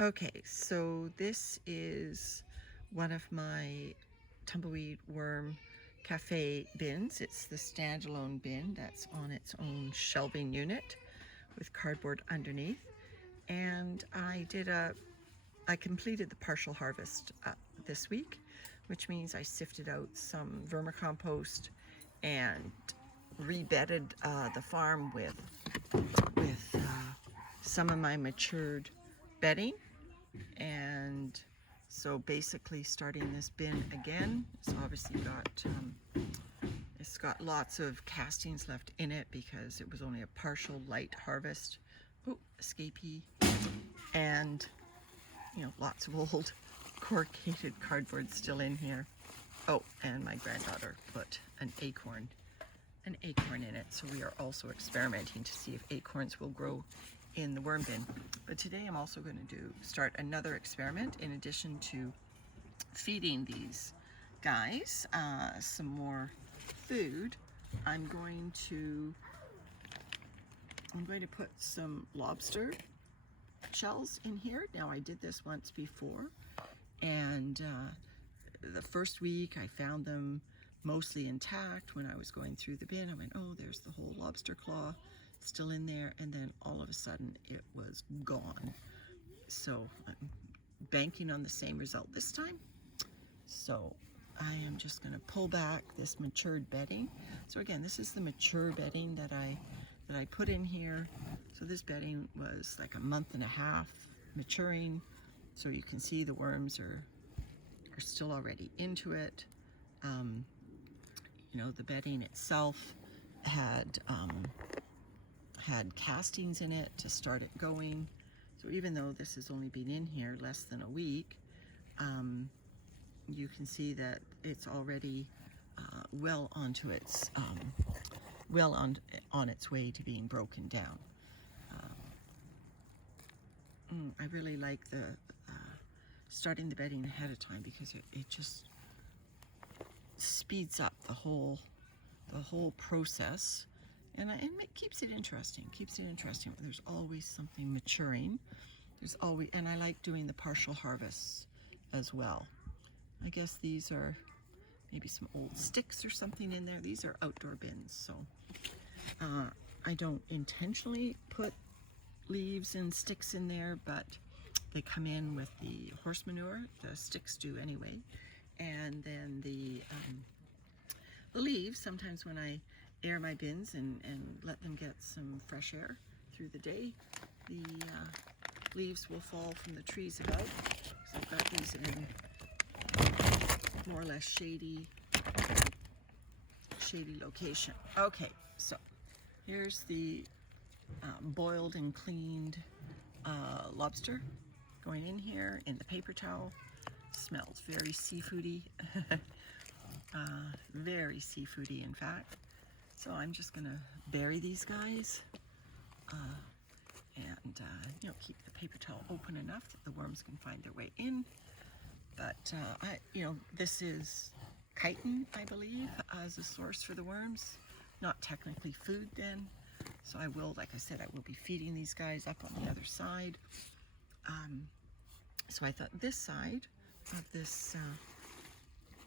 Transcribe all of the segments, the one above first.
Okay, so this is one of my tumbleweed worm cafe bins. It's the standalone bin that's on its own shelving unit with cardboard underneath. And I completed the partial harvest this week, which means I sifted out some vermicompost and rebedded the farm with some of my matured bedding. And so basically starting this bin again, it's obviously got lots of castings left in it because it was only a partial light harvest. Oh, escapee. And lots of old corrugated cardboard still in here. Oh, and my granddaughter put an acorn in it, so we are also experimenting to see if acorns will grow in the worm bin. But today I'm also going to start another experiment. In addition to feeding these guys some more food, I'm going to put some lobster shells in here. Now, I did this once before, and the first week I found them mostly intact. When I was going through the bin, I went, oh, there's the whole lobster claw still in there, and then all of a sudden it was gone. So I'm banking on the same result this time. So I am just going to pull back this matured bedding. So again, this is the mature bedding that I put in here. So this bedding was like a month and a half maturing. So you can see the worms are still already into it. The bedding itself had castings in it to start it going. So even though this has only been in here less than a week, you can see that it's already well on its way to being broken down. I really like the starting the bedding ahead of time because it just speeds up the whole process, and it keeps it interesting. There's always something maturing. And I like doing the partial harvests as well. I guess these are maybe some old sticks or something in there. These are outdoor bins, so I don't intentionally put leaves and sticks in there, but they come in with the horse manure. The sticks do anyway. And then the leaves, sometimes when I air my bins and let them get some fresh air through the day, the leaves will fall from the trees about. So I've got these in more or less shady location. Okay, so here's the boiled and cleaned lobster going in here in the paper towel. Smells very seafoody. Very seafoody, in fact. So I'm just gonna bury these guys and keep the paper towel open enough that the worms can find their way in. But this is chitin, I believe, as a source for the worms. Not technically food then. So I will, like I said, I will be feeding these guys up on the other side. So I thought this side of this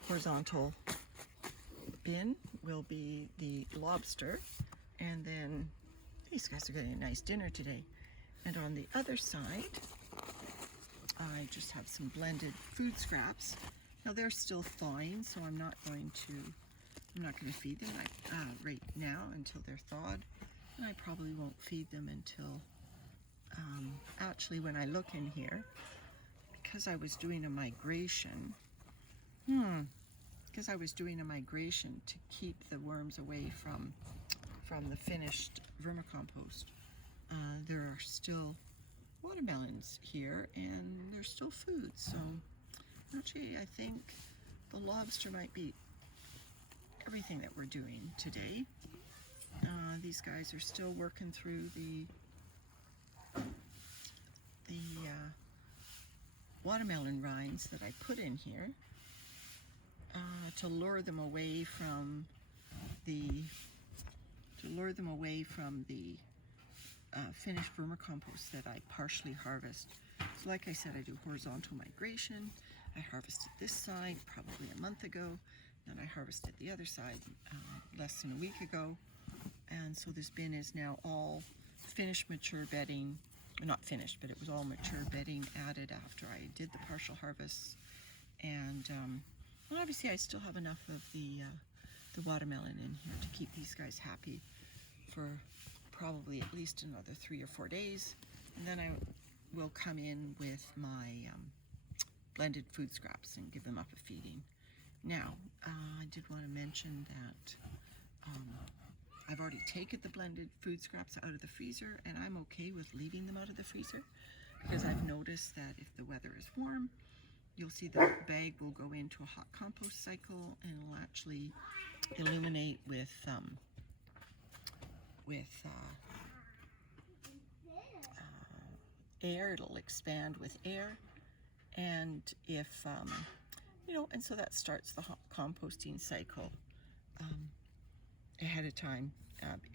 horizontal bin will be the lobster, and then these guys are getting a nice dinner today. And on the other side, I just have some blended food scraps. Now they're still thawing, so I'm not going to feed them right now until they're thawed, and I probably won't feed them until actually when I look in here, because I was doing a migration. Because I was doing a migration to keep the worms away from the finished vermicompost. There are still watermelons here, and there's still food. So actually, I think the lobster might be everything that we're doing today. These guys are still working through the watermelon rinds that I put in here to lure them away from the finished vermicompost that I partially harvest. So like I said, I do horizontal migration. I harvested this side probably a month ago, and I harvested the other side less than a week ago. And so this bin is now all finished mature bedding. Not finished, but it was all mature bedding added after I did the partial harvest. And well, obviously I still have enough of the watermelon in here to keep these guys happy for probably at least another 3 or 4 days. And then I will come in with my blended food scraps and give them up a feeding. Now, I did want to mention that I've already taken the blended food scraps out of the freezer, and I'm okay with leaving them out of the freezer because I've noticed that if the weather is warm, you'll see the bag will go into a hot compost cycle and it'll actually illuminate with air. It'll expand with air, and if you know, and so that starts the hot composting cycle ahead of time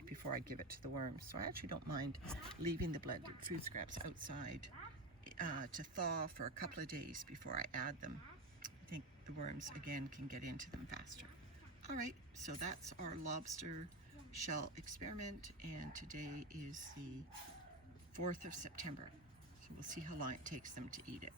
before I give it to the worms. So I actually don't mind leaving the blended food scraps outside to thaw for a couple of days before I add them. I think the worms again can get into them faster. All right, so that's our lobster shell experiment, and today is the 4th of September. So we'll see how long it takes them to eat it.